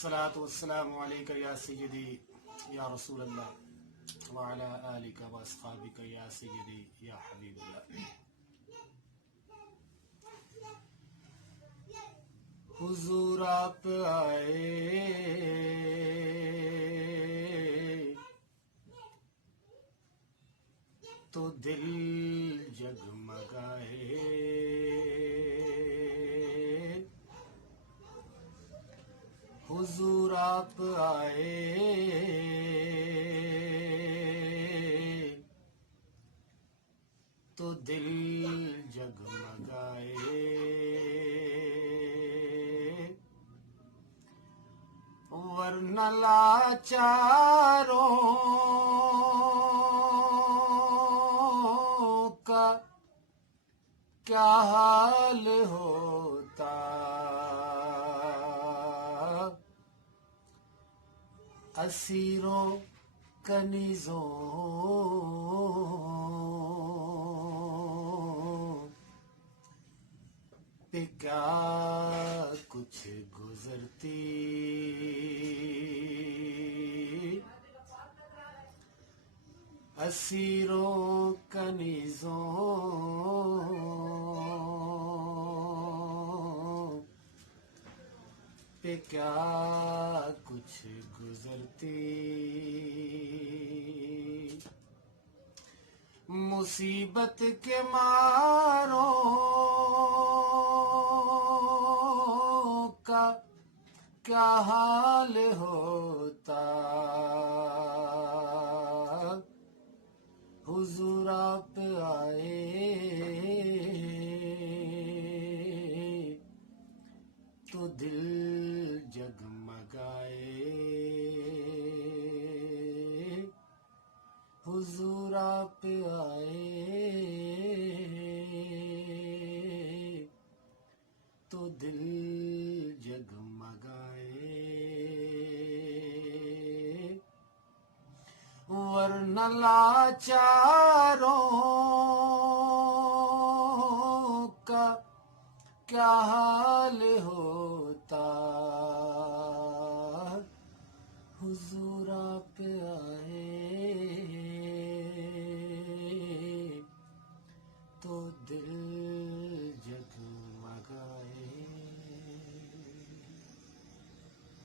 الصلاة والسلام عليك يا سيدي يا رسول الله وعلى آلك وأصحابك يا سيدي يا حبيب الله. حضور آپ آئے تو دل جگمگائے، حضور آپ آئے تو دل جگمگائے، ورنہ لاچاروں کا کیا حال ہوتا، اسیروں کنیزوں پہ کیا کچھ گزرتی، اسیروں کنیزوں پہ کیا کچھ گزرتی، مصیبت کے ماروں کا کیا حال ہوتا، حضور آپ آئے تو دل جگمگائے، حضور آپ آئے تو دل جگمگائے، ورنہ لاچاروں کا کیا حال ہو